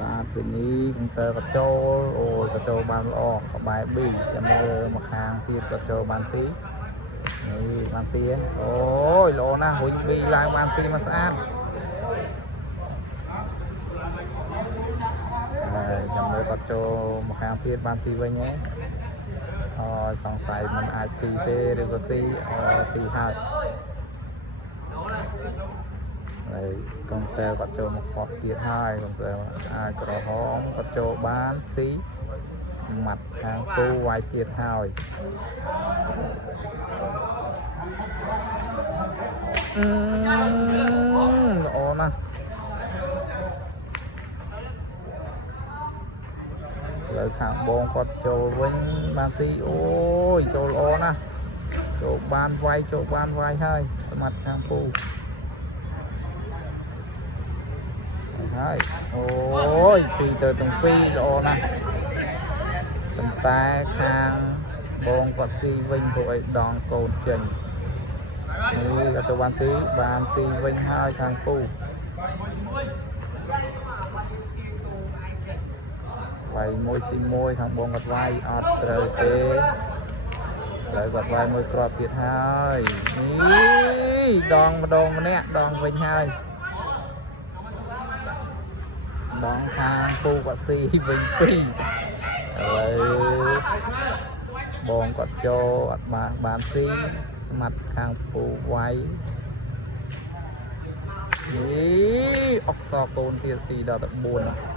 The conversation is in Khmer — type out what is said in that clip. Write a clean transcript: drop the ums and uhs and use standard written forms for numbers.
បាទពេលនេះកុំព្យូទ័រក៏ចូលអូយក៏ចូលបានល្អក៏បែបប៊ីចាំមើលមកខាងទៀតក៏ចូលបានស៊ីនេះបានស៊ីអូយល្អណាស់វិញប៊ីឡើងបានស៊ីមកស្អាតហើយចាំមើលក៏ចូលមកខាងទៀតបានស៊ីវិញហ៎អូយសង្ស័យមិនអាចស៊ីទេឬក៏ស៊ីស៊ីហើយហើយកុំព្យូទ័រក៏ចូលមកខកទៀតហើយកុំព្យូទ័រអាចក្រហមក៏ចូលបានស៊ីស្មាត់ខាងគូវាយទៀតហើយល្អណាស់លើខាងបងគាត់ចូលវិញបានស៊ីអូយចូលល្អណាស់ចូលបានវាយហើយស្មាត់ខាងពូហើយអូយពីទៅទាំងពីរល្អណាស់ប៉ុន្តែខាងបងគាត់ស៊ីវិញពួកឲ្យដងកូនចេញនេះក៏ចូលបានស៊ីវិញហើយខាងពូវាយមួយស៊ីមួយខាងបងគាត់វាយអត់ត្រូវទេហើយគាត់វាយមួយគ្រាប់ទៀតហើយនេះដងម្ដងម្នាក់ដងវិញហើយដងខាងពូគាត់ស៊ីវិញពីរឥឡូវបងគាត់ចូលអត់បានស៊ីស្មាត់ខាងពូវាយនេះអុកសកូនទៀតស៊ីដល់ទៅ4